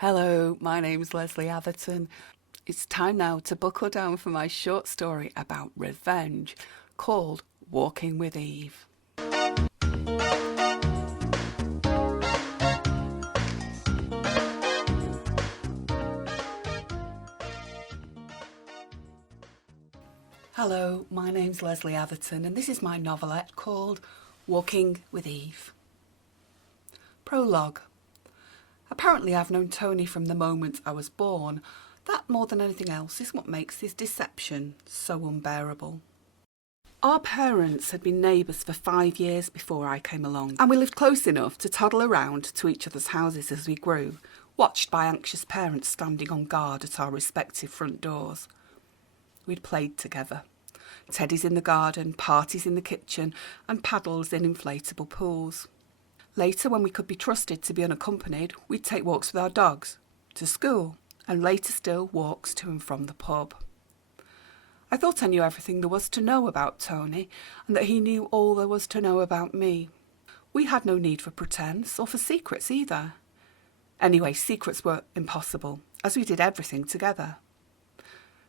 Hello, my name's Lesley Atherton. It's time now to buckle down for my short story about revenge called Walking with Eve. Hello, my name's Lesley Atherton and this is my novelette called Walking with Eve. Prologue. Apparently I've known Tony from the moment I was born. That, more than anything else, is what makes his deception so unbearable. Our parents had been neighbours for 5 years before I came along, and we lived close enough to toddle around to each other's houses as we grew, watched by anxious parents standing on guard at our respective front doors. We'd played together. Teddies in the garden, parties in the kitchen, and paddles in inflatable pools. Later, when we could be trusted to be unaccompanied, we'd take walks with our dogs, to school, and later still walks to and from the pub. I thought I knew everything there was to know about Tony, and that he knew all there was to know about me. We had no need for pretence, or for secrets either. Anyway, secrets were impossible, as we did everything together.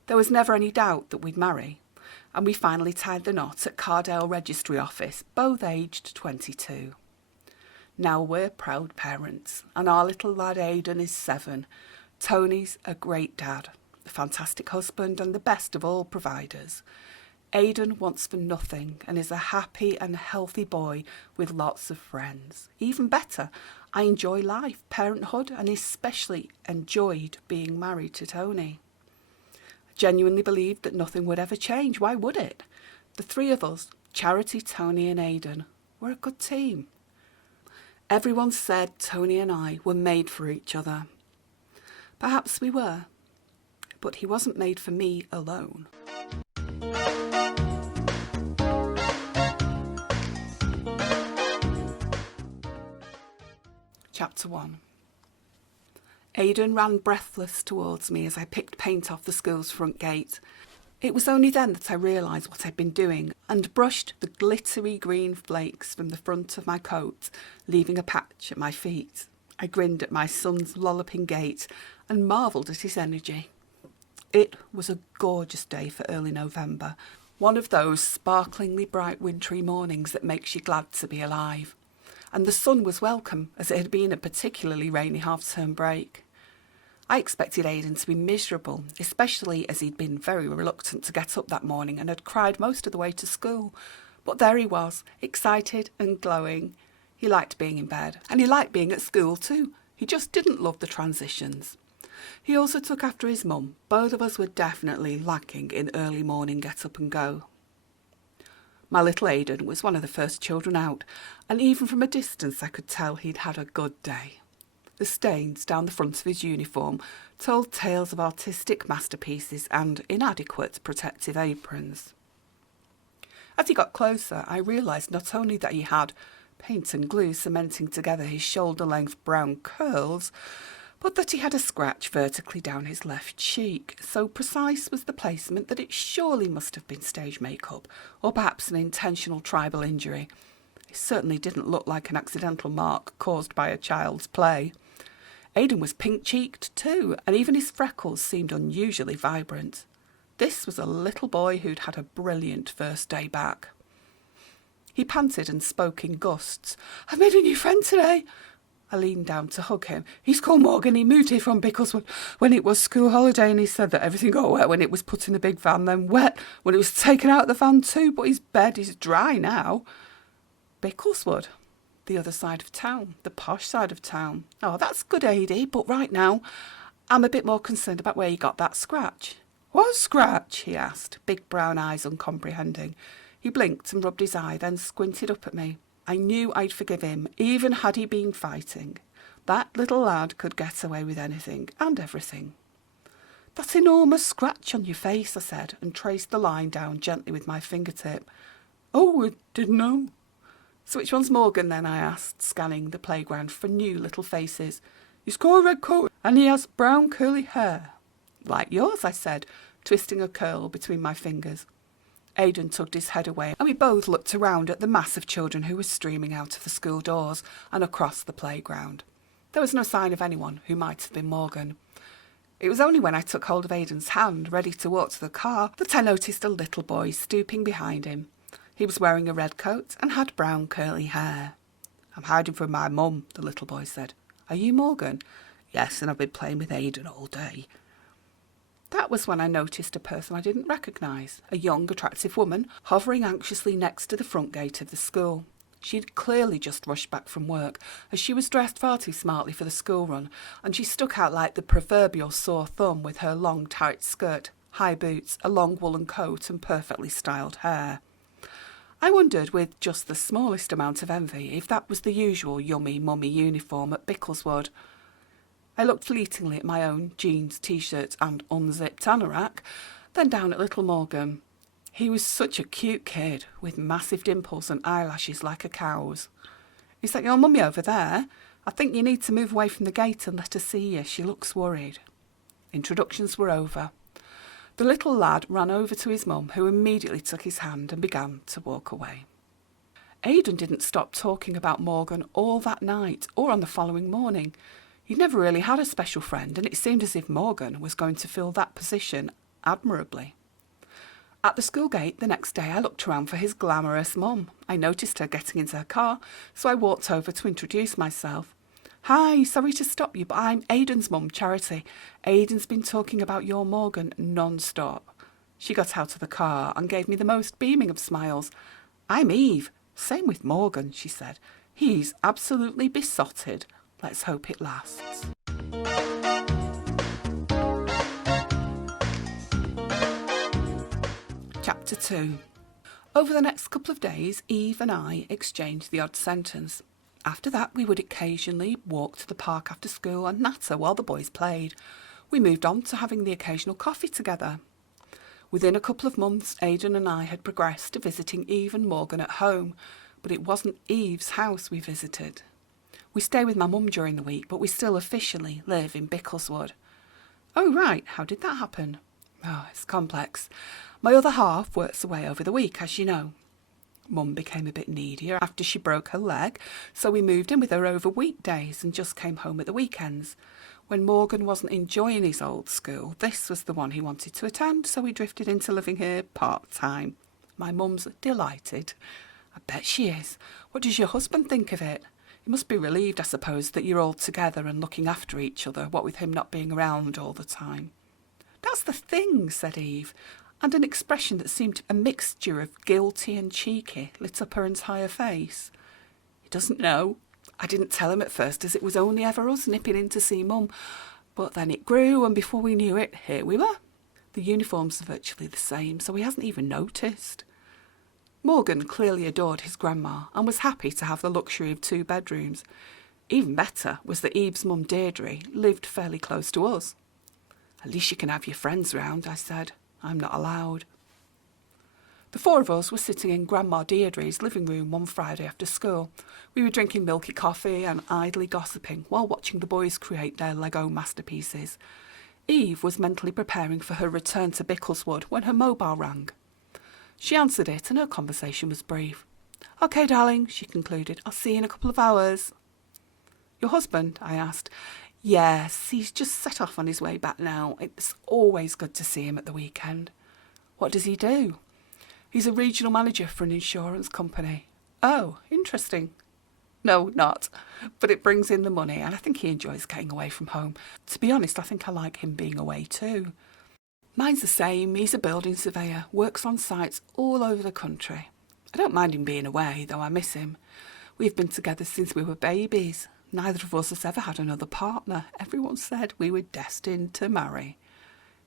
There was never any doubt that we'd marry, and we finally tied the knot at Cardale Registry Office, both aged 22. Now we're proud parents, and our little lad Aidan is 7. Tony's a great dad, a fantastic husband, and the best of all providers. Aidan wants for nothing and is a happy and healthy boy with lots of friends. Even better, I enjoy life, parenthood, and especially enjoyed being married to Tony. I genuinely believed that nothing would ever change. Why would it? The three of us, Charity, Tony and Aidan, were a good team. Everyone said Tony and I were made for each other. Perhaps we were, but he wasn't made for me alone. Chapter 1. Aidan ran breathless towards me as I picked paint off the school's front gate. It was only then that I realised what I'd been doing and brushed the glittery green flakes from the front of my coat, leaving a patch at my feet. I grinned at my son's lolloping gait and marvelled at his energy. It was a gorgeous day for early November, one of those sparklingly bright wintry mornings that makes you glad to be alive. And the sun was welcome, as it had been a particularly rainy half-term break. I expected Aidan to be miserable, especially as he'd been very reluctant to get up that morning and had cried most of the way to school. But there he was, excited and glowing. He liked being in bed, and he liked being at school too. He just didn't love the transitions. He also took after his mum. Both of us were definitely lacking in early morning get up and go. My little Aidan was one of the first children out, and even from a distance I could tell he'd had a good day. The stains down the front of his uniform told tales of artistic masterpieces and inadequate protective aprons. As he got closer, I realised not only that he had paint and glue cementing together his shoulder-length brown curls, but that he had a scratch vertically down his left cheek. So precise was the placement that it surely must have been stage makeup, or perhaps an intentional tribal injury. It certainly didn't look like an accidental mark caused by a child's play. Aidan was pink-cheeked too, and even his freckles seemed unusually vibrant. This was a little boy who'd had a brilliant first day back. He panted and spoke in gusts. "I've made a new friend today." I leaned down to hug him. "He's called Morgan. He moved here from Bickleswood when it was school holiday, and he said that everything got wet when it was put in the big van, then wet when it was taken out of the van too, but his bed is dry now." Bickleswood? The other side of town, the posh side of town. "Oh, that's good, Aidy, but right now I'm a bit more concerned about where you got that scratch." "What scratch?" he asked, big brown eyes uncomprehending. He blinked and rubbed his eye, then squinted up at me. I knew I'd forgive him, even had he been fighting. That little lad could get away with anything and everything. "That enormous scratch on your face," I said, and traced the line down gently with my fingertip. "Oh, I didn't know." "So which one's Morgan then?" I asked, scanning the playground for new little faces. "He's got a red coat and he has brown curly hair." "Like yours," I said, twisting a curl between my fingers. Aidan tugged his head away, and we both looked around at the mass of children who were streaming out of the school doors and across the playground. There was no sign of anyone who might have been Morgan. It was only when I took hold of Aidan's hand, ready to walk to the car, that I noticed a little boy stooping behind him. He was wearing a red coat and had brown curly hair. "I'm hiding from my mum," the little boy said. "Are you Morgan?" "Yes, and I've been playing with Aidan all day." That was when I noticed a person I didn't recognise, a young, attractive woman, hovering anxiously next to the front gate of the school. She'd clearly just rushed back from work, as she was dressed far too smartly for the school run, and she stuck out like the proverbial sore thumb with her long, tight skirt, high boots, a long woolen coat and perfectly styled hair. I wondered, with just the smallest amount of envy, if that was the usual yummy mummy uniform at Bickleswood. I looked fleetingly at my own jeans, t-shirt and unzipped anorak, then down at little Morgan. He was such a cute kid, with massive dimples and eyelashes like a cow's. "Is that your mummy over there? I think you need to move away from the gate and let her see you. She looks worried." Introductions were over. The little lad ran over to his mum, who immediately took his hand and began to walk away. Aidan didn't stop talking about Morgan all that night or on the following morning. He'd never really had a special friend, and it seemed as if Morgan was going to fill that position admirably. At the school gate the next day I looked around for his glamorous mum. I noticed her getting into her car, so I walked over to introduce myself. "Hi, sorry to stop you, but I'm Aidan's mum, Charity. Aidan's been talking about your Morgan non-stop." She got out of the car and gave me the most beaming of smiles. "I'm Eve. Same with Morgan," she said. "He's absolutely besotted. Let's hope it lasts." Chapter 2. Over the next couple of days, Eve and I exchanged the odd sentence. After that, we would occasionally walk to the park after school and natter while the boys played. We moved on to having the occasional coffee together. Within a couple of months, Aidan and I had progressed to visiting Eve and Morgan at home, but it wasn't Eve's house we visited. We stay with my mum during the week, but we still officially live in Bickleswood. "Oh, right, how did that happen?" "Oh, it's complex. My other half works away over the week, as you know. Mum became a bit needier after she broke her leg, so we moved in with her over weekdays and just came home at the weekends. When Morgan wasn't enjoying his old school, this was the one he wanted to attend, so we drifted into living here part-time. My mum's delighted." "I bet she is. What does your husband think of it? You must be relieved, I suppose, that you're all together and looking after each other, what with him not being around all the time." "That's the thing," said Eve, and an expression that seemed a mixture of guilty and cheeky lit up her entire face. "He doesn't know. I didn't tell him at first, as it was only ever us nipping in to see Mum. But then it grew, and before we knew it, here we were. The uniforms are virtually the same, so he hasn't even noticed." Morgan clearly adored his grandma and was happy to have the luxury of 2 bedrooms. Even better was that Eve's mum, Deirdre, lived fairly close to us. "At least you can have your friends round," I said. "I'm not allowed." The 4 of us were sitting in Grandma Deirdre's living room one Friday after school. We were drinking milky coffee and idly gossiping while watching the boys create their Lego masterpieces. Eve was mentally preparing for her return to Bickleswood when her mobile rang. She answered it, and her conversation was brief. "OK, darling," she concluded. "I'll see you in a couple of hours." "Your husband?" I asked. "Yes, he's just set off on his way back now. It's always good to see him at the weekend." "What does he do?" "He's a regional manager for an insurance company." "Oh, interesting." "No, not. But it brings in the money, and I think he enjoys getting away from home. To be honest, I think I like him being away too." "Mine's the same. He's a building surveyor, works on sites all over the country. I don't mind him being away, though I miss him. We've been together since we were babies. Neither of us has ever had another partner. Everyone said we were destined to marry."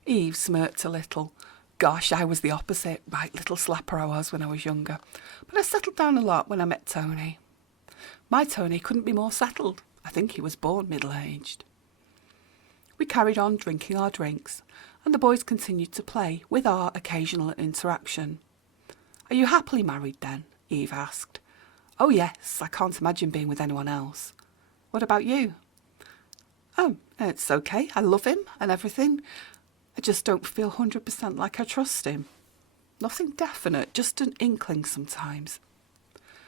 Eve smirked a little. "Gosh, I was the opposite. Right little slapper I was when I was younger. But I settled down a lot when I met Tony." My Tony couldn't be more settled. I think he was born middle-aged. We carried on drinking our drinks, and the boys continued to play, with our occasional interaction. "Are you happily married, then?" Eve asked. "Oh, yes. I can't imagine being with anyone else." "What about you?" "Oh, it's okay. I love him and everything. I just don't feel 100% like I trust him. Nothing definite, just an inkling sometimes."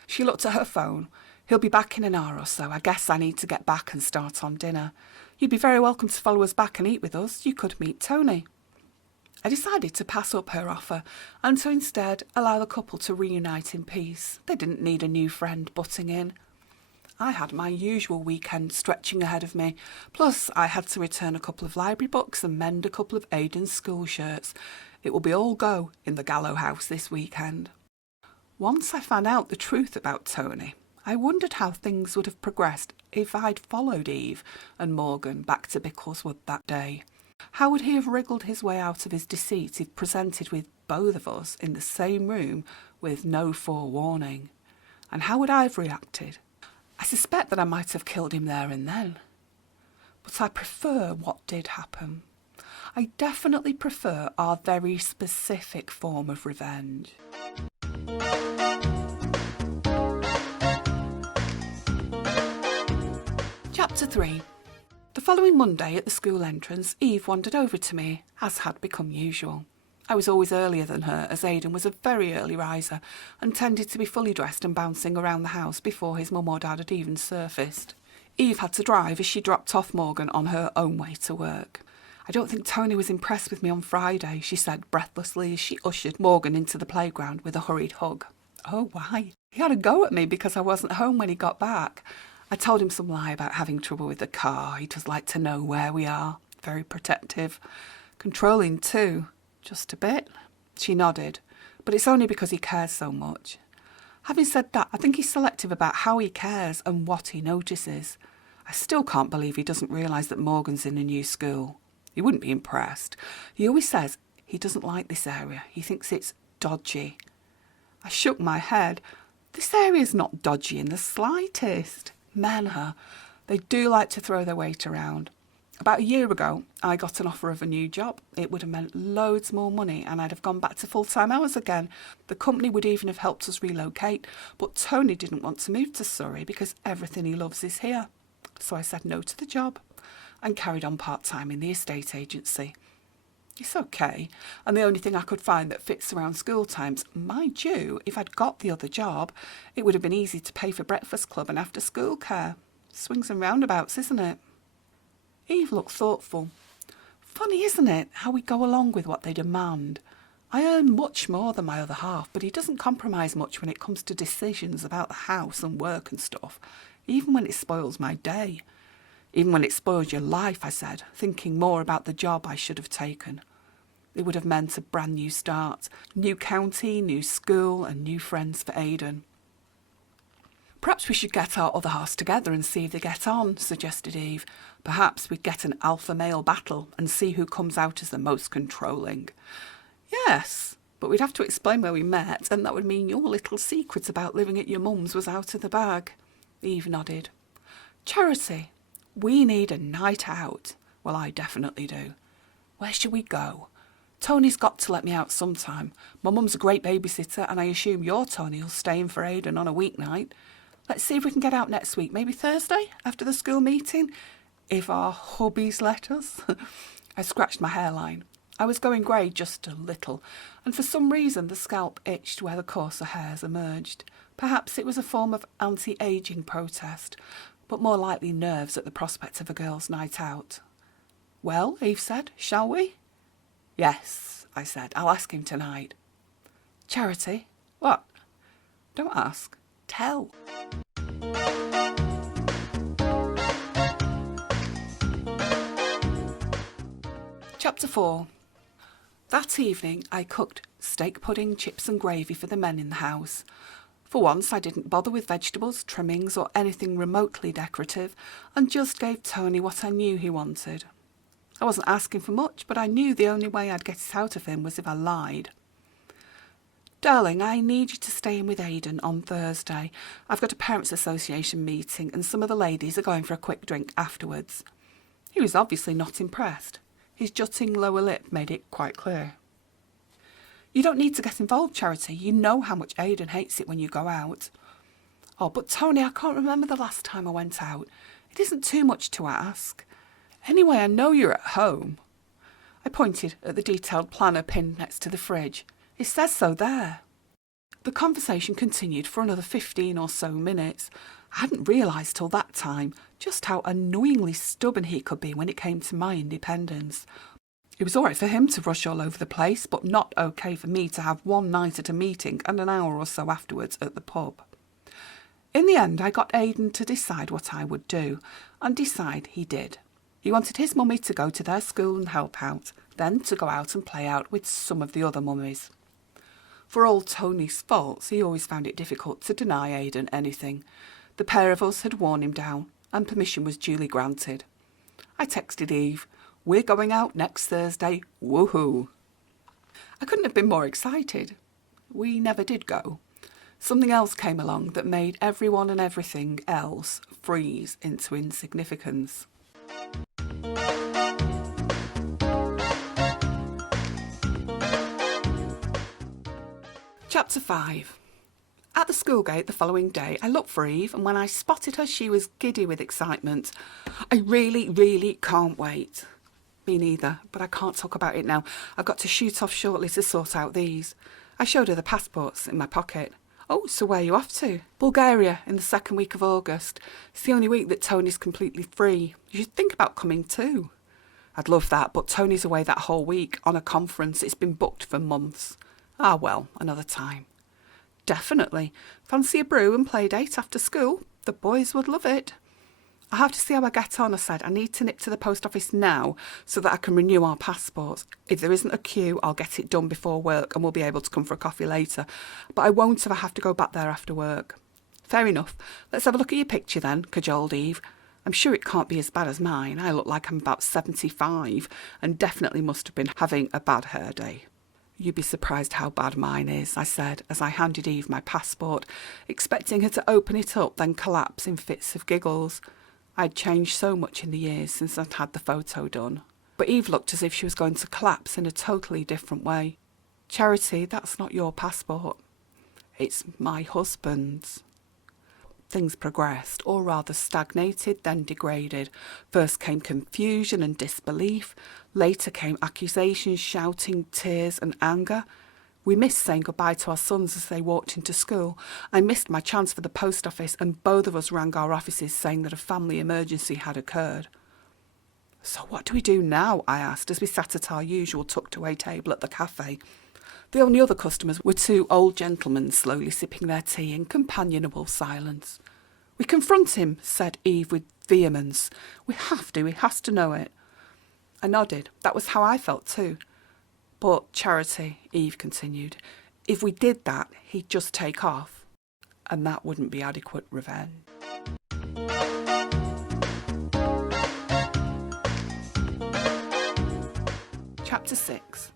She looked at her phone. He'll be back in an hour or so. I guess I need to get back and start on dinner. You'd be very welcome to follow us back and eat with us. You could meet Tony. I decided to pass up her offer and to instead allow the couple to reunite in peace. They didn't need a new friend butting in. I had my usual weekend stretching ahead of me, plus I had to return a couple of library books and mend a couple of Aidan's school shirts. It will be all go in the Gallow house this weekend. Once I found out the truth about Tony, I wondered how things would have progressed if I'd followed Eve and Morgan back to Bickleswood that day. How would he have wriggled his way out of his deceit if presented with both of us in the same room with no forewarning? And how would I have reacted? I suspect that I might have killed him there and then. But I prefer what did happen. I definitely prefer our very specific form of revenge. Chapter 3. The following Monday at the school entrance, Eve wandered over to me, as had become usual. I was always earlier than her, as Aidan was a very early riser and tended to be fully dressed and bouncing around the house before his mum or dad had even surfaced. Eve had to drive as she dropped off Morgan on her own way to work. I don't think Tony was impressed with me on Friday, she said breathlessly as she ushered Morgan into the playground with a hurried hug. Oh, why? He had a go at me because I wasn't home when he got back. I told him some lie about having trouble with the car. He does like to know where we are. Very protective. Controlling too. Just a bit. She nodded. But it's only because he cares so much. Having said that, I think he's selective about how he cares and what he notices. I still can't believe he doesn't realise that Morgan's in a new school. He wouldn't be impressed. He always says he doesn't like this area. He thinks it's dodgy. I shook my head. This area's not dodgy in the slightest. Men, they do like to throw their weight around. About a year ago, I got an offer of a new job. It would have meant loads more money and I'd have gone back to full-time hours again. The company would even have helped us relocate, but Tony didn't want to move to Surrey because everything he loves is here. So I said no to the job and carried on part-time in the estate agency. It's okay, and the only thing I could find that fits around school times. Mind you, if I'd got the other job, it would have been easy to pay for breakfast club and after-school care. Swings and roundabouts, isn't it? Eve looked thoughtful. Funny, isn't it, how we go along with what they demand? I earn much more than my other half, but he doesn't compromise much when it comes to decisions about the house and work and stuff, even when it spoils my day. Even when it spoils your life, I said, thinking more about the job I should have taken. It would have meant a brand new start, new county, new school and new friends for Aidan. Perhaps we should get our other halves together and see if they get on, suggested Eve. Perhaps we'd get an alpha male battle and see who comes out as the most controlling. Yes, but we'd have to explain where we met, and that would mean your little secret about living at your mum's was out of the bag. Eve nodded. Charity. We need a night out. Well, I definitely do. Where shall we go? Tony's got to let me out sometime. My mum's a great babysitter, and I assume your Tony will stay in for Aidan on a weeknight. Let's see if we can get out next week, maybe Thursday, after the school meeting, if our hubbies let us. I scratched my hairline. I was going grey just a little, and for some reason the scalp itched where the coarser hairs emerged. Perhaps it was a form of anti-ageing protest, but more likely nerves at the prospect of a girl's night out. Well, Eve said, shall we? Yes, I said, I'll ask him tonight. Charity? What? Don't ask, tell. Chapter 4. That evening I cooked steak pudding, chips and gravy for the men in the house. For once I didn't bother with vegetables, trimmings or anything remotely decorative, and just gave Tony what I knew he wanted. I wasn't asking for much, but I knew the only way I'd get it out of him was if I lied. Darling, I need you to stay in with Aidan on Thursday. I've got a Parents' Association meeting and some of the ladies are going for a quick drink afterwards. He was obviously not impressed. His jutting lower lip made it quite clear. You don't need to get involved, Charity. You know how much Aidan hates it when you go out. Oh, but Tony, I can't remember the last time I went out. It isn't too much to ask. Anyway, I know you're at home. I pointed at the detailed planner pinned next to the fridge. It says so there. The conversation continued for another 15 or so minutes. I hadn't realised till that time just how annoyingly stubborn he could be when it came to my independence. It was all right for him to rush all over the place, but not okay for me to have one night at a meeting and an hour or so afterwards at the pub. In the end, I got Aidan to decide what I would do, and decide he did. He wanted his mummy to go to their school and help out, then to go out and play out with some of the other mummies. For all Tony's faults, he always found it difficult to deny Aidan anything. The pair of us had worn him down, and permission was duly granted. I texted Eve, "We're going out next Thursday, woohoo!" I couldn't have been more excited. We never did go. Something else came along that made everyone and everything else freeze into insignificance. Chapter 5. At the school gate the following day, I looked for Eve, and when I spotted her, she was giddy with excitement. "I really, really can't wait." Me neither, but I can't talk about it now. I've got to shoot off shortly to sort out these. I showed her the passports in my pocket. "Oh, so where are you off to?" "Bulgaria, in the second week of August. It's the only week that Tony's completely free. You should think about coming too." "I'd love that, but Tony's away that whole week on a conference. It's been booked for months." "Ah, well, another time." "Definitely. Fancy a brew and play date after school? The boys would love it." "I'll have to see how I get on," I said. "I need to nip to the post office now so that I can renew our passports. If there isn't a queue, I'll get it done before work and we'll be able to come for a coffee later. But I won't if I have to go back there after work." "Fair enough. Let's have a look at your picture then," cajoled Eve. "I'm sure it can't be as bad as mine. I look like I'm about 75 and definitely must have been having a bad hair day." "You'd be surprised how bad mine is," I said as I handed Eve my passport, expecting her to open it up, then collapse in fits of giggles. I'd changed so much in the years since I'd had the photo done. But Eve looked as if she was going to collapse in a totally different way. "Charity, that's not your passport. It's my husband's." Things progressed, or rather stagnated, then degraded. First came confusion and disbelief. Later came accusations, shouting, tears and anger. We missed saying goodbye to our sons as they walked into school. I missed my chance for the post office, and both of us rang our offices saying that a family emergency had occurred. "So what do we do now?" I asked as we sat at our usual tucked-away table at the cafe. The only other customers were two old gentlemen slowly sipping their tea in companionable silence. "We confront him," said Eve with vehemence. "We have to, he has to know it." I nodded. That was how I felt too. "But, Charity," Eve continued, "if we did that, he'd just take off, and that wouldn't be adequate revenge." Chapter 6.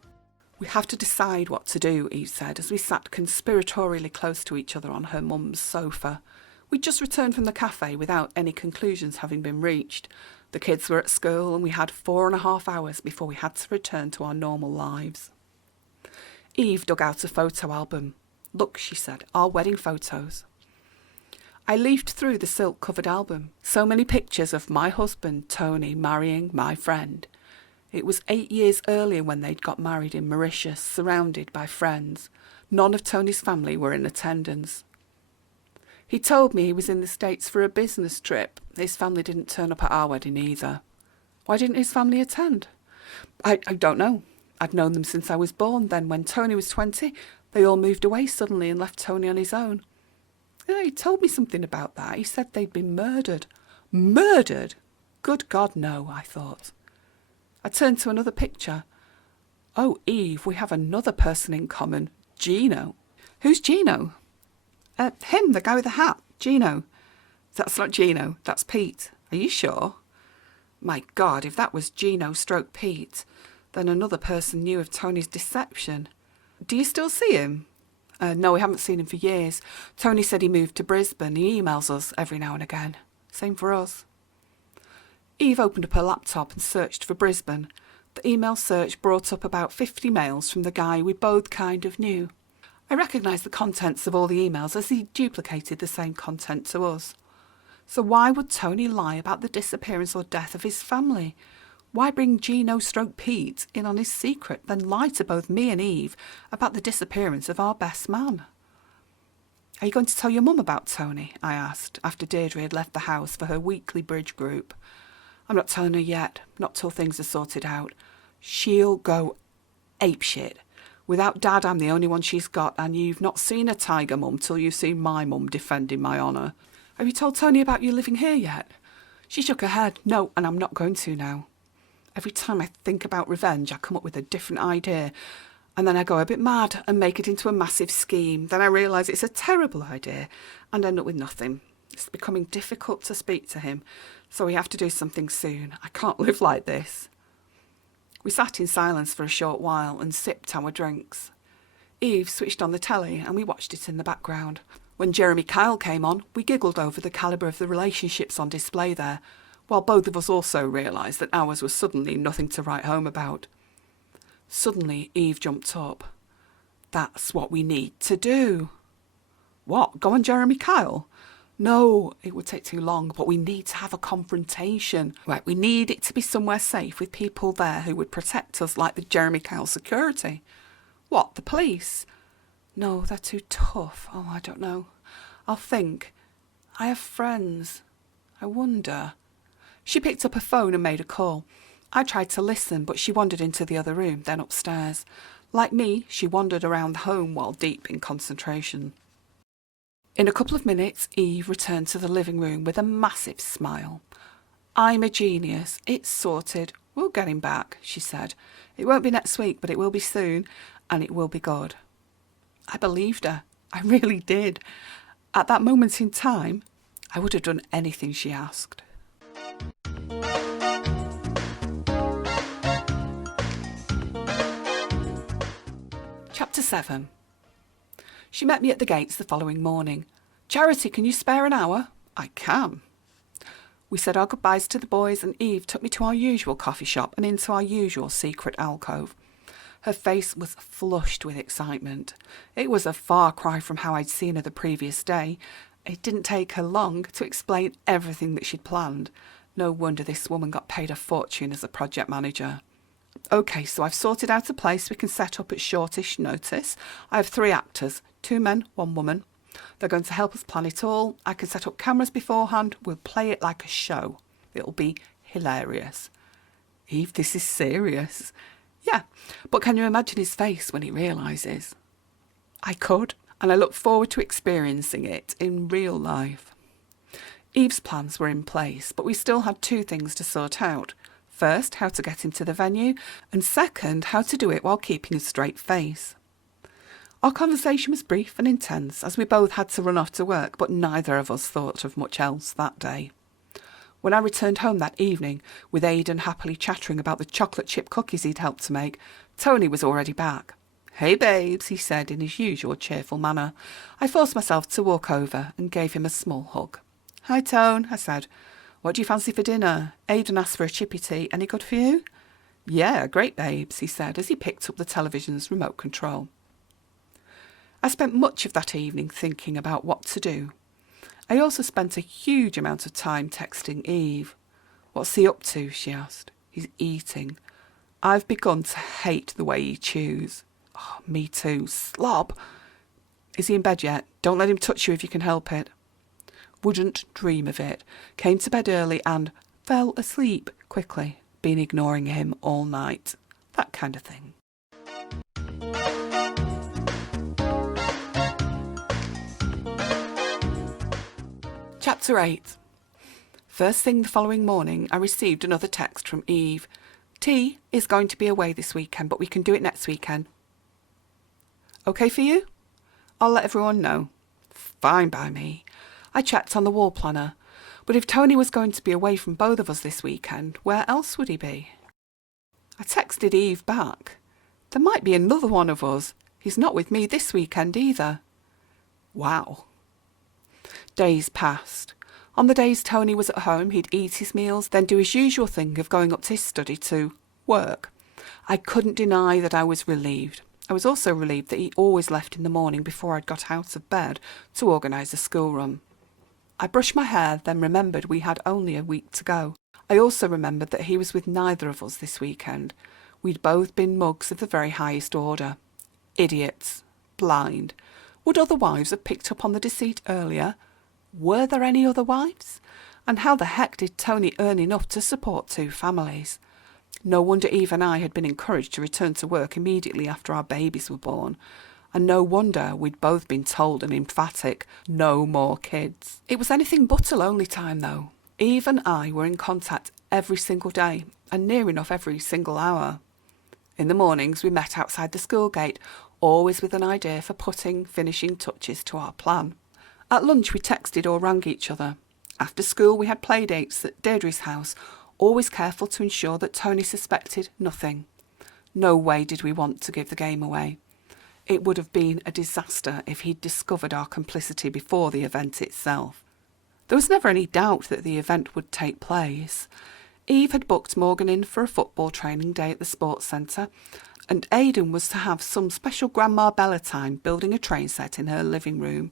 "We have to decide what to do," Eve said, as we sat conspiratorially close to each other on her mum's sofa. We'd just returned from the cafe without any conclusions having been reached. The kids were at school, and we had 4.5 hours before we had to return to our normal lives. Eve dug out a photo album. "Look," she said, "our wedding photos." I leafed through the silk-covered album. So many pictures of my husband, Tony, marrying my friend. It was 8 years earlier when they'd got married in Mauritius, surrounded by friends. None of Tony's family were in attendance. He told me he was in the States for a business trip. His family didn't turn up at our wedding either. Why didn't his family attend? I don't know. I'd known them since I was born. Then when Tony was 20, they all moved away suddenly and left Tony on his own. Yeah, he told me something about that. He said they'd been murdered. Murdered? Good God, no, I thought. I turned to another picture. "Oh, Eve, we have another person in common. Gino." "Who's Gino?" Him, the guy with the hat. Gino." "That's not Gino, that's Pete." "Are you sure?" My God, if that was Gino stroke Pete, then another person knew of Tony's deception. "Do you still see him?" No, we haven't seen him for years. Tony said he moved to Brisbane. He emails us every now and again. Same for us." Eve opened up her laptop and searched for Brisbane. The email search brought up about 50 mails from the guy we both kind of knew. I recognised the contents of all the emails as he duplicated the same content to us. So why would Tony lie about the disappearance or death of his family? Why bring Gino stroke Pete in on his secret, then lie to both me and Eve about the disappearance of our best man? Are you going to tell your mum about Tony? I asked, after Deirdre had left the house for her weekly bridge group. I'm not telling her yet, not till things are sorted out. She'll go apeshit. Without Dad, I'm the only one she's got, and you've not seen a tiger, Mum, till you've seen my mum defending my honour. Have you told Tony about you living here yet? She shook her head. No, and I'm not going to now. Every time I think about revenge, I come up with a different idea, and then I go a bit mad and make it into a massive scheme. Then I realise it's a terrible idea and end up with nothing. It's becoming difficult to speak to him, so we have to do something soon. I can't live like this. We sat in silence for a short while and sipped our drinks. Eve switched on the telly and we watched it in the background. When Jeremy Kyle came on, we giggled over the calibre of the relationships on display there, while both of us also realised that ours was suddenly nothing to write home about. Suddenly, Eve jumped up. That's what we need to do. What, go on Jeremy Kyle? No, it would take too long, but we need to have a confrontation. Right, we need it to be somewhere safe with people there who would protect us like the Jeremy Kyle security. What, the police? No, they're too tough. Oh, I don't know. I'll think. I have friends. I wonder. She picked up her phone and made a call. I tried to listen, but she wandered into the other room, then upstairs. Like me, she wandered around the home while deep in concentration. In a couple of minutes, Eve returned to the living room with a massive smile. I'm a genius. It's sorted. We'll get him back, she said. It won't be next week, but it will be soon, and it will be good. I believed her. I really did. At that moment in time, I would have done anything she asked. Chapter 7. She met me at the gates the following morning. Charity, can you spare an hour? I can. We said our goodbyes to the boys and Eve took me to our usual coffee shop and into our usual secret alcove. Her face was flushed with excitement. It was a far cry from how I'd seen her the previous day. It didn't take her long to explain everything that she'd planned. No wonder this woman got paid a fortune as a project manager. OK, so I've sorted out a place we can set up at shortish notice. I have 3 actors, 2 men, 1 woman. They're going to help us plan it all. I can set up cameras beforehand. We'll play it like a show. It'll be hilarious. Eve, this is serious. Yeah, but can you imagine his face when he realises? I could, and I look forward to experiencing it in real life. Eve's plans were in place, but we still had 2 things to sort out. First, how to get into the venue, and second, how to do it while keeping a straight face. Our conversation was brief and intense, as we both had to run off to work, but neither of us thought of much else that day. When I returned home that evening, with Aidan happily chattering about the chocolate chip cookies he'd helped to make, Tony was already back. Hey babes, he said in his usual cheerful manner. I forced myself to walk over and gave him a small hug. Hi Tone, I said. What do you fancy for dinner? Aidan asked for a chippy tea. Any good for you? Yeah, great babes, he said as he picked up the television's remote control. I spent much of that evening thinking about what to do. I also spent a huge amount of time texting Eve. What's he up to? She asked. He's eating. I've begun to hate the way he chews. Oh, me too. Slob. Is he in bed yet? Don't let him touch you if you can help it. Wouldn't dream of it. Came to bed early and fell asleep quickly. Been ignoring him all night. That kind of thing. Chapter 8. First thing the following morning, I received another text from Eve. T is going to be away this weekend, but we can do it next weekend. OK for you? I'll let everyone know. Fine by me. I checked on the wall planner. But if Tony was going to be away from both of us this weekend, where else would he be? I texted Eve back. There might be another one of us. He's not with me this weekend either. Wow. Days passed. On the days Tony was at home, he'd eat his meals, then do his usual thing of going up to his study to work. I couldn't deny that I was relieved. I was also relieved that he always left in the morning before I'd got out of bed to organise a school run. I brushed my hair, then remembered we had only a week to go. I also remembered that he was with neither of us this weekend. We'd both been mugs of the very highest order. Idiots. Blind. Would other wives have picked up on the deceit earlier? Were there any other wives? And how the heck did Tony earn enough to support 2 families? No wonder Eve and I had been encouraged to return to work immediately after our babies were born. And no wonder we'd both been told an emphatic, no more kids. It was anything but a lonely time though. Eve and I were in contact every single day, and near enough every single hour. In the mornings we met outside the school gate, always with an idea for putting finishing touches to our plan. At lunch we texted or rang each other. After school we had play dates at Deirdre's house, always careful to ensure that Tony suspected nothing. No way did we want to give the game away. It would have been a disaster if he'd discovered our complicity before the event itself. There was never any doubt that the event would take place. Eve had booked Morgan in for a football training day at the sports centre, and Aidan was to have some special Grandma Bella time building a train set in her living room.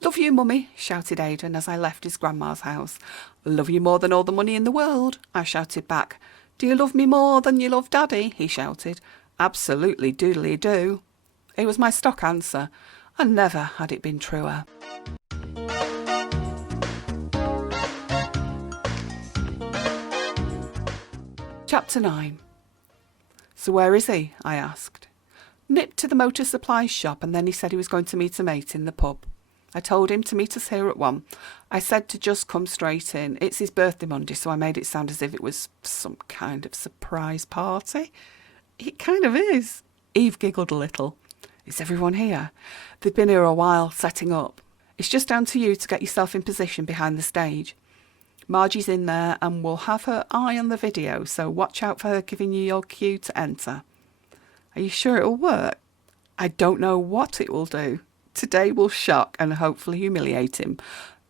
"Love you, Mummy," shouted Aidan as I left his grandma's house. "Love you more than all the money in the world," I shouted back. "Do you love me more than you love Daddy?" he shouted. "Absolutely doodly do." It was my stock answer, and never had it been truer. Chapter 9. "So where is he?" I asked. "Nipped to the motor supplies shop, and then he said he was going to meet a mate in the pub. I told him to meet us here at 1. I said to just come straight in. It's his birthday Monday, so I made it sound as if it was some kind of surprise party. It kind of is." Eve giggled a little. "Is everyone here?" "They've been here a while, setting up. It's just down to you to get yourself in position behind the stage. Margie's in there and will have her eye on the video, so watch out for her giving you your cue to enter." "Are you sure it'll work?" "I don't know what it will do. Today will shock and hopefully humiliate him.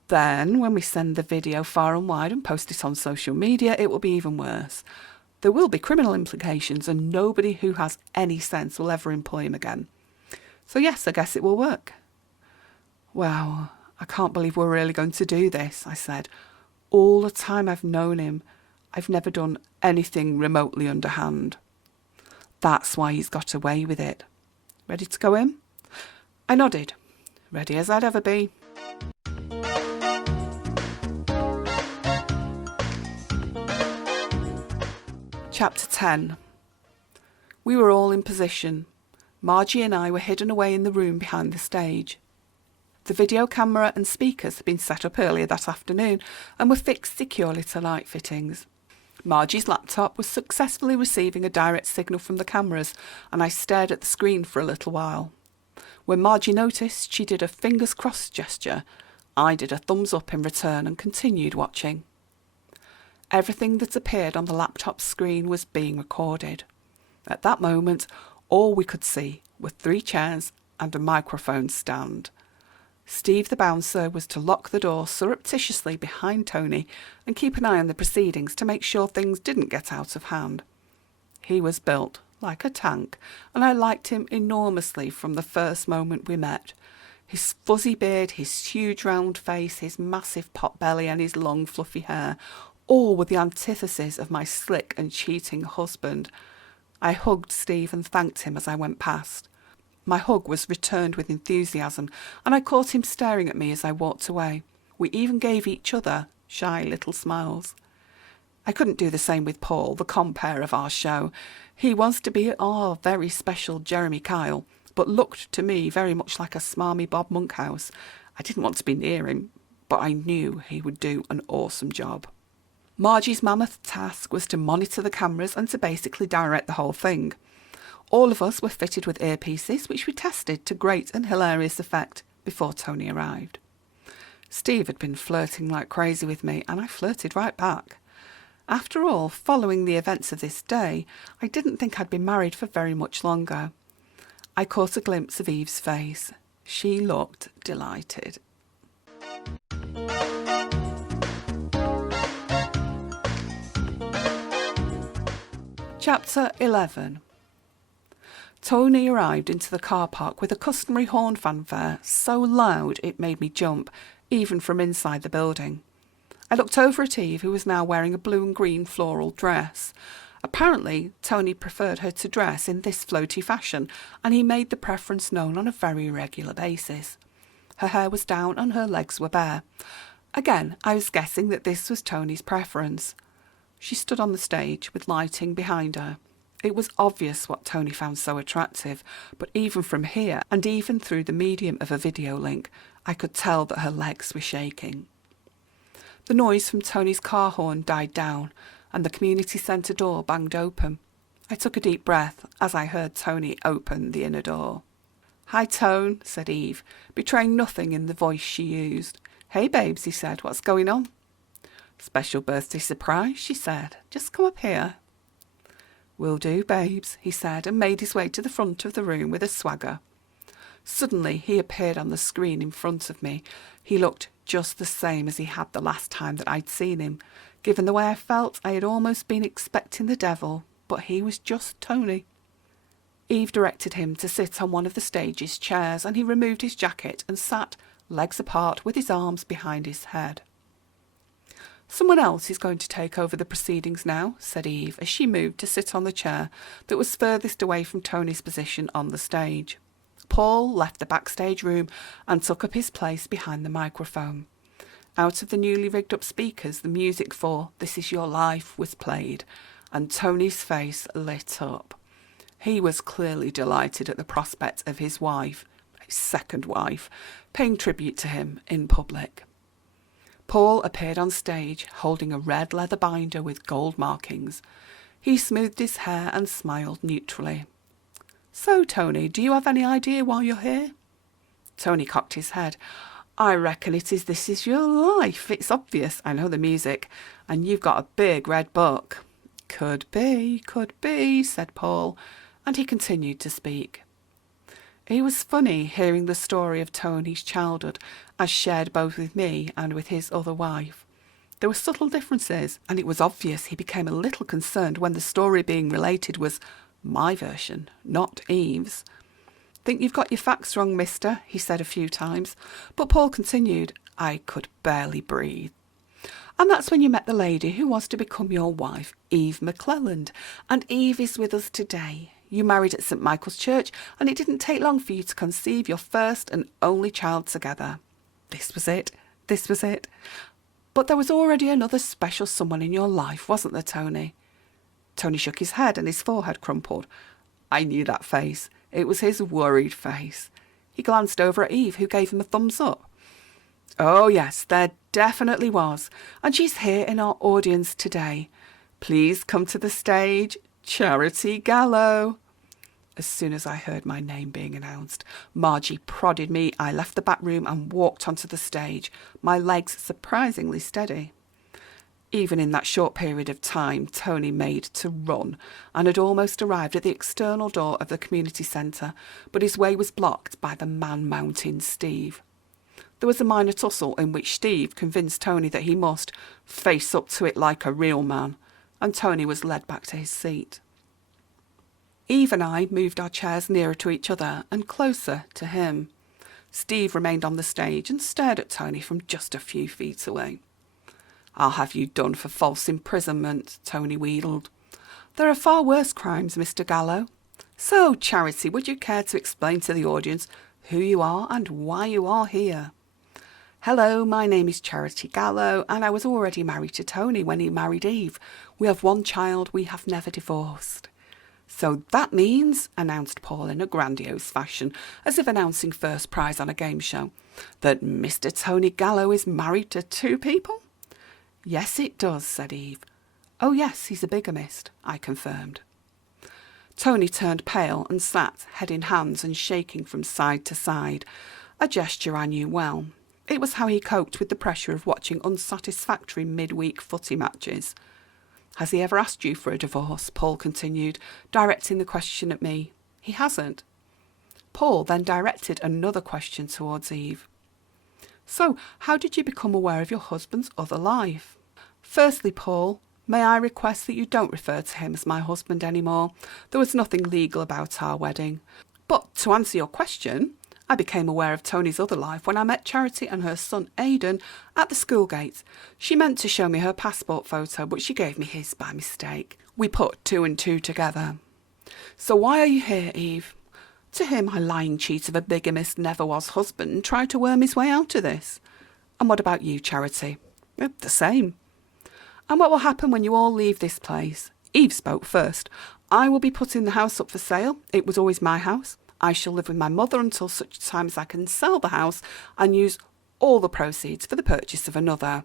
Then, when we send the video far and wide and post it on social media, it will be even worse. There will be criminal implications, and nobody who has any sense will ever employ him again. So yes, I guess it will work." "Wow, I can't believe we're really going to do this," I said. "All the time I've known him, I've never done anything remotely underhand." "That's why he's got away with it. Ready to go in?" I nodded, ready as I'd ever be. Chapter 10. We were all in position. Margie and I were hidden away in the room behind the stage. The video camera and speakers had been set up earlier that afternoon and were fixed securely to light fittings. Margie's laptop was successfully receiving a direct signal from the cameras, and I stared at the screen for a little while. When Margie noticed, she did a fingers crossed gesture. I did a thumbs up in return and continued watching. Everything that appeared on the laptop screen was being recorded. At that moment, all we could see were 3 chairs and a microphone stand. Steve the bouncer was to lock the door surreptitiously behind Tony and keep an eye on the proceedings to make sure things didn't get out of hand. He was built like a tank, and I liked him enormously from the first moment we met. His fuzzy beard, his huge round face, his massive pot belly and his long fluffy hair, all were the antithesis of my slick and cheating husband. I hugged Steve and thanked him as I went past. My hug was returned with enthusiasm, and I caught him staring at me as I walked away. We even gave each other shy little smiles. I couldn't do the same with Paul, the compere of our show. He was to be our very special Jeremy Kyle, but looked to me very much like a smarmy Bob Monkhouse. I didn't want to be near him, but I knew he would do an awesome job. Margie's mammoth task was to monitor the cameras and to basically direct the whole thing. All of us were fitted with earpieces, which we tested to great and hilarious effect before Tony arrived. Steve had been flirting like crazy with me, and I flirted right back. After all, following the events of this day, I didn't think I'd been married for very much longer. I caught a glimpse of Eve's face. She looked delighted. Chapter 11. Tony arrived into the car park with a customary horn fanfare so loud it made me jump, even from inside the building. I looked over at Eve, who was now wearing a blue and green floral dress. Apparently, Tony preferred her to dress in this floaty fashion, and he made the preference known on a very regular basis. Her hair was down and her legs were bare. Again, I was guessing that this was Tony's preference. She stood on the stage with lighting behind her. It was obvious what Tony found so attractive, but even from here, and even through the medium of a video link, I could tell that her legs were shaking. The noise from Tony's car horn died down, and the community centre door banged open. I took a deep breath as I heard Tony open the inner door. "Hi, Tone," said Eve, betraying nothing in the voice she used. "Hey, babes," he said, "what's going on?" "Special birthday surprise," she said. "Just come up here." "Will do, babes," he said, and made his way to the front of the room with a swagger. Suddenly he appeared on the screen in front of me. He looked just the same as he had the last time that I'd seen him. Given the way I felt, I had almost been expecting the devil, but he was just Tony. Eve directed him to sit on one of the stage's chairs, and he removed his jacket and sat, legs apart, with his arms behind his head. "Someone else is going to take over the proceedings now," said Eve, as she moved to sit on the chair that was furthest away from Tony's position on the stage. Paul left the backstage room and took up his place behind the microphone. Out of the newly rigged up speakers, the music for "This Is Your Life" was played, and Tony's face lit up. He was clearly delighted at the prospect of his wife, his second wife, paying tribute to him in public. Paul appeared on stage, holding a red leather binder with gold markings. He smoothed his hair and smiled neutrally. "So, Tony, do you have any idea why you're here?" Tony cocked his head. "I reckon it is This Is Your Life. It's obvious. I know the music. And you've got a big red book." Could be," said Paul, and he continued to speak. It was funny hearing the story of Tony's childhood, as shared both with me and with his other wife. There were subtle differences, and it was obvious he became a little concerned when the story being related was my version, not Eve's. "Think you've got your facts wrong, mister," he said a few times, but Paul continued. I could barely breathe. "And that's when you met the lady who was to become your wife, Eve McClelland, and Eve is with us today. You married at St. Michael's Church, and it didn't take long for you to conceive your first and only child together. This was it. But there was already another special someone in your life, wasn't there, Tony?" Tony shook his head and his forehead crumpled. I knew that face. It was his worried face. He glanced over at Eve, who gave him a thumbs up. "Oh yes, there definitely was, and she's here in our audience today. Please come to the stage, Charity Gallo." As soon as I heard my name being announced, Margie prodded me. I left the back room and walked onto the stage, my legs surprisingly steady. Even in that short period of time, Tony made to run, and had almost arrived at the external door of the community centre, but his way was blocked by the man mountain Steve. There was a minor tussle in which Steve convinced Tony that he must face up to it like a real man, and Tony was led back to his seat. Eve and I moved our chairs nearer to each other and closer to him. Steve remained on the stage and stared at Tony from just a few feet away. "I'll have you done for false imprisonment," Tony wheedled. "There are far worse crimes, Mr. Gallo. So, Charity, would you care to explain to the audience who you are and why you are here?" "Hello, my name is Charity Gallo, and I was already married to Tony when he married Eve. We have one child. We have never divorced." "So that means," announced Paul in a grandiose fashion, as if announcing first prize on a game show, "that Mr. Tony Gallo is married to 2 people?" "Yes, it does," said Eve. "Oh yes, he's a bigamist," I confirmed. Tony turned pale and sat, head in hands and shaking from side to side, a gesture I knew well. It was how he coped with the pressure of watching unsatisfactory midweek footy matches. "Has he ever asked you for a divorce?" Paul continued, directing the question at me. "He hasn't." Paul then directed another question towards Eve. "So, how did you become aware of your husband's other life?" "Firstly, Paul, may I request that you don't refer to him as my husband anymore? There was nothing legal about our wedding. But to answer your question, I became aware of Tony's other life when I met Charity and her son Aidan at the school gate. She meant to show me her passport photo, but she gave me his by mistake. We put two and two together. So why are you here, Eve? To hear my lying cheat of a bigamist never-was husband try to worm his way out of this. And what about you, Charity? The same. And what will happen when you all leave this place? Eve spoke first. I will be putting the house up for sale. It was always my house. I shall live with my mother until such time as I can sell the house and use all the proceeds for the purchase of another.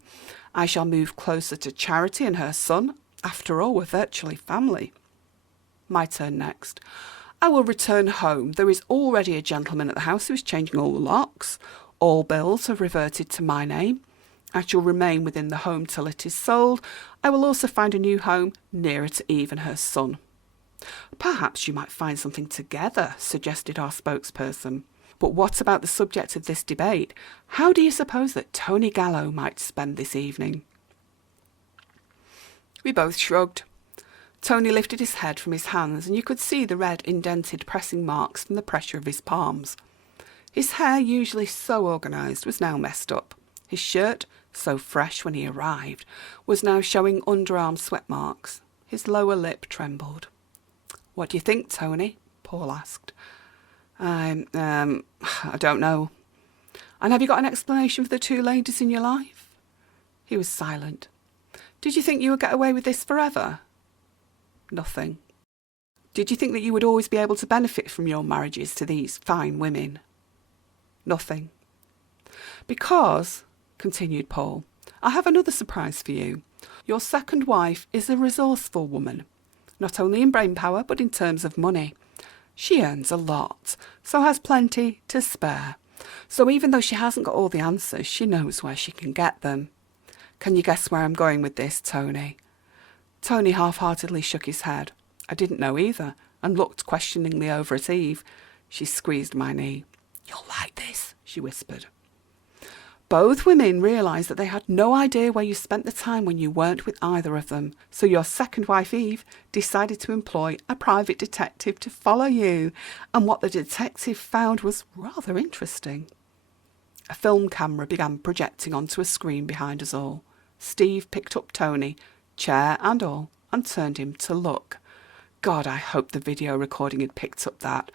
I shall move closer to Charity and her son. After all, we're virtually family. My turn next. I will return home. There is already a gentleman at the house who is changing all the locks. All bills have reverted to my name. I shall remain within the home till it is sold. I will also find a new home nearer to Eve and her son. Perhaps you might find something together, suggested our spokesperson. But what about the subject of this debate? How do you suppose that Tony Gallo might spend this evening? We both shrugged. Tony lifted his head from his hands, and you could see the red indented pressing marks from the pressure of his palms. His hair, usually so organised, was now messed up. His shirt, so fresh when he arrived, was now showing underarm sweat marks. His lower lip trembled. "What do you think, Tony?" Paul asked. I don't know." "And have you got an explanation for the two ladies in your life?" He was silent. "Did you think you would get away with this forever?" "Nothing." "Did you think that you would always be able to benefit from your marriages to these fine women?" "Nothing." "Because," continued Paul, "I have another surprise for you. Your second wife is a resourceful woman, not only in brain power, but in terms of money. She earns a lot, so has plenty to spare. So even though she hasn't got all the answers, she knows where she can get them. Can you guess where I'm going with this, Tony?" Tony half-heartedly shook his head. I didn't know either, and looked questioningly over at Eve. She squeezed my knee. "You'll like this," she whispered. Both women realised that they had no idea where you spent the time when you weren't with either of them. So your second wife, Eve, decided to employ a private detective to follow you. And what the detective found was rather interesting. A film camera began projecting onto a screen behind us all. Steve picked up Tony, chair and all, and turned him to look. God, I hope the video recording had picked up that.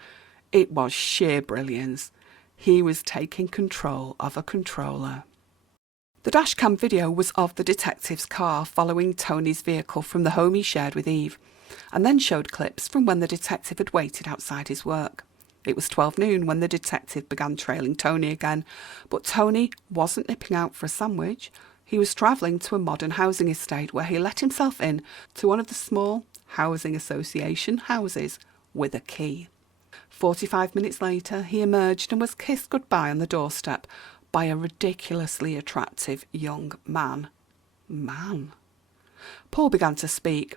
It was sheer brilliance. He was taking control of a controller. The dashcam video was of the detective's car following Tony's vehicle from the home he shared with Eve, and then showed clips from when the detective had waited outside his work. It was 12 noon when the detective began trailing Tony again, but Tony wasn't nipping out for a sandwich. He was travelling to a modern housing estate where he let himself in to one of the small housing association houses with a key. 45 minutes later, he emerged and was kissed goodbye on the doorstep by a ridiculously attractive young man. Paul began to speak.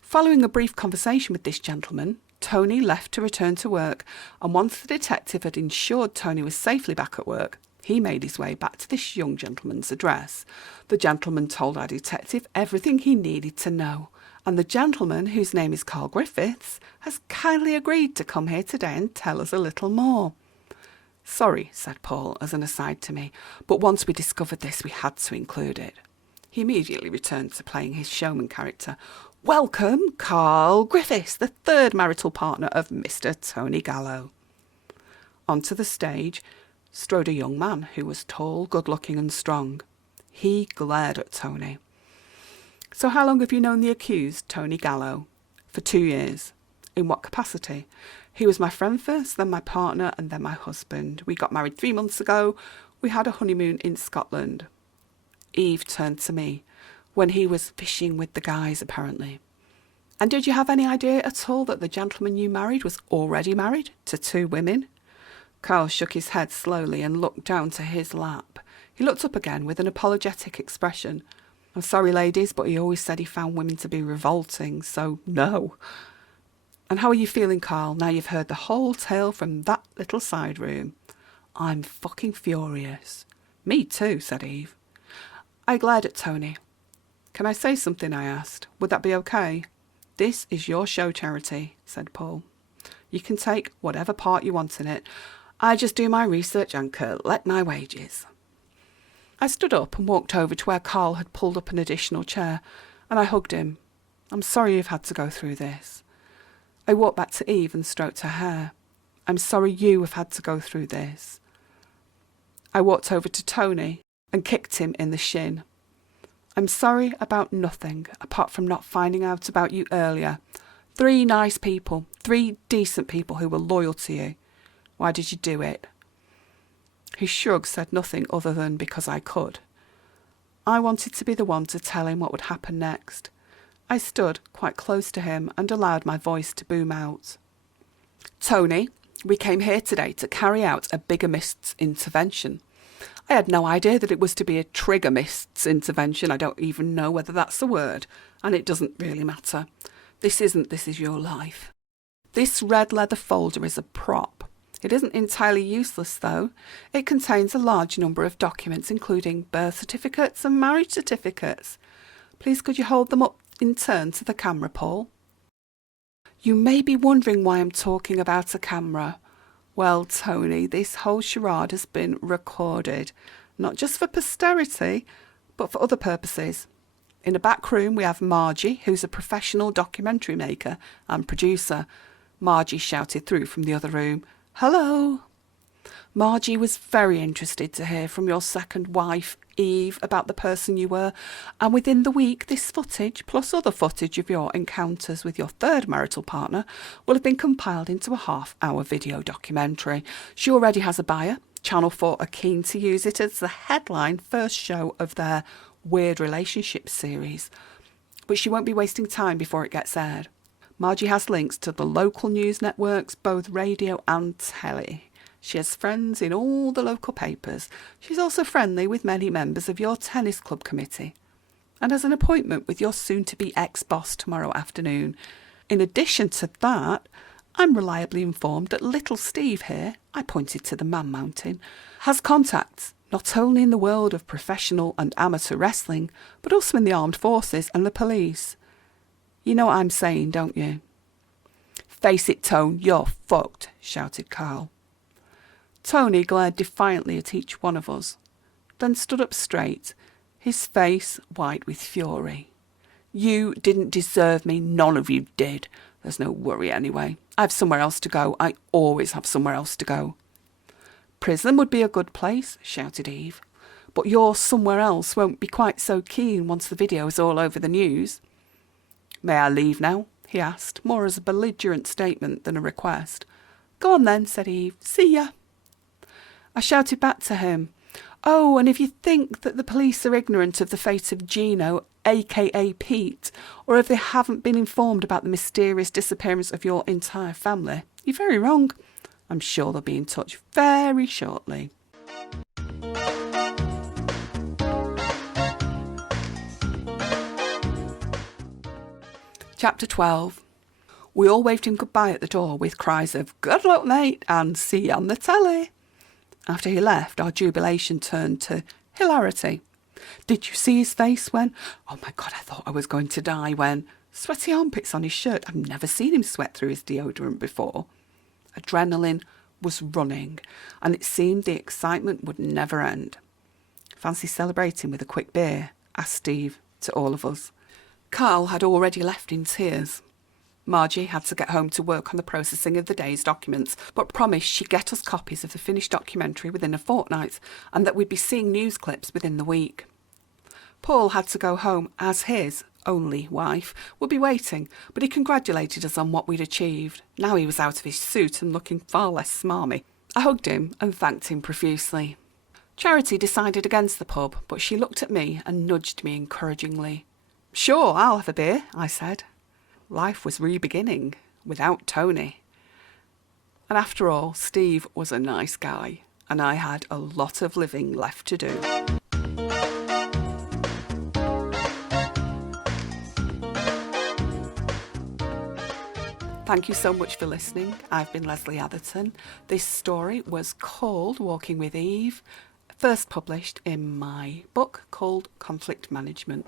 Following a brief conversation with this gentleman, Tony left to return to work, and once the detective had ensured Tony was safely back at work, he made his way back to this young gentleman's address. The gentleman told our detective everything he needed to know, and the gentleman, whose name is Carl Griffiths, has kindly agreed to come here today and tell us a little more. "Sorry," said Paul as an aside to me, "but once we discovered this, we had to include it." He immediately returned to playing his showman character. "Welcome, Carl Griffiths, the third marital partner of Mr. Tony Gallo." Onto the stage strode a young man who was tall, good-looking and strong. He glared at Tony. "So how long have you known the accused, Tony Gallo?" "For 2 years." "In what capacity?" "He was my friend first, then my partner, and then my husband. We got married 3 months ago. We had a honeymoon in Scotland." Eve turned to me. "When he was fishing with the guys, apparently." "And did you have any idea at all that the gentleman you married was already married to 2 women?" Carl shook his head slowly and looked down to his lap. He looked up again with an apologetic expression. "I'm sorry, ladies, but he always said he found women to be revolting, so no." "And how are you feeling, Carl, now you've heard the whole tale from that little side room?" "I'm fucking furious." "Me too," said Eve. I glared at Tony. "Can I say something?" I asked. "Would that be okay?" "This is your show, Charity," said Paul. "You can take whatever part you want in it. I just do my research and collect my wages. I stood up and walked over to where Carl had pulled up an additional chair, and I hugged him. I'm sorry you've had to go through this. I walked back to Eve and stroked her hair. I'm sorry you have had to go through this. I walked over to Tony and kicked him in the shin. I'm sorry about nothing, apart from not finding out about you earlier. 3 nice people, 3 decent people who were loyal to you. Why did you do it? He shrugged, said nothing other than because I could. I wanted to be the one to tell him what would happen next. I stood quite close to him and allowed my voice to boom out. Tony, we came here today to carry out a bigamists intervention. I had no idea that it was to be a triggamists intervention. I don't even know whether that's a word, and it doesn't really matter. This is your life. This red leather folder is a prop. It isn't entirely useless, though. It contains a large number of documents, including birth certificates and marriage certificates. Please could you hold them up in turn to the camera, Paul? You may be wondering why I'm talking about a camera. Well, Tony, this whole charade has been recorded, not just for posterity, but for other purposes. In a back room, we have Margie, who's a professional documentary maker and producer. Margie shouted through from the other room, "Hello." Margie was very interested to hear from your second wife, Eve, about the person you were, and within the week this footage, plus other footage of your encounters with your third marital partner, will have been compiled into a half-hour video documentary. She already has a buyer. Channel 4 are keen to use it as the headline first show of their Weird Relationship series, but she won't be wasting time before it gets aired. Margie has links to the local news networks, both radio and telly. She has friends in all the local papers. She's also friendly with many members of your tennis club committee and has an appointment with your soon-to-be ex-boss tomorrow afternoon. In addition to that, I'm reliably informed that little Steve here, I pointed to the Man Mountain, has contacts not only in the world of professional and amateur wrestling, but also in the armed forces and the police. You know what I'm saying, don't you? Face it, Tone, you're fucked, shouted Carl. Tony glared defiantly at each one of us, then stood up straight, his face white with fury. You didn't deserve me, none of you did. There's no worry anyway. I have somewhere else to go. I always have somewhere else to go. Prison would be a good place, shouted Eve, but your somewhere else won't be quite so keen once the video is all over the news. May I leave now? He asked, more as a belligerent statement than a request. Go on then, said Eve. See ya. I shouted back to him, "Oh, and if you think that the police are ignorant of the fate of Gino, a.k.a. Pete, or if they haven't been informed about the mysterious disappearance of your entire family, you're very wrong. I'm sure they'll be in touch very shortly." Chapter 12. We all waved him goodbye at the door with cries of "Good luck, mate," and "See you on the telly." After he left, our jubilation turned to hilarity. Did you see his face when... Oh my God, I thought I was going to die when... Sweaty armpits on his shirt. I've never seen him sweat through his deodorant before. Adrenaline was running, and it seemed the excitement would never end. Fancy celebrating with a quick beer? Asked Steve to all of us. Carl had already left in tears. Margie had to get home to work on the processing of the day's documents, but promised she'd get us copies of the finished documentary within a fortnight, and that we'd be seeing news clips within the week. Paul had to go home, as his only wife would be waiting, but he congratulated us on what we'd achieved. Now he was out of his suit and looking far less smarmy. I hugged him and thanked him profusely. Charity decided against the pub, but she looked at me and nudged me encouragingly. "Sure, I'll have a beer," I said. Life was re-beginning without Tony. And after all, Steve was a nice guy, and I had a lot of living left to do. Thank you so much for listening. I've been Lesley Atherton. This story was called Walking with Eve, first published in my book called Conflict Management.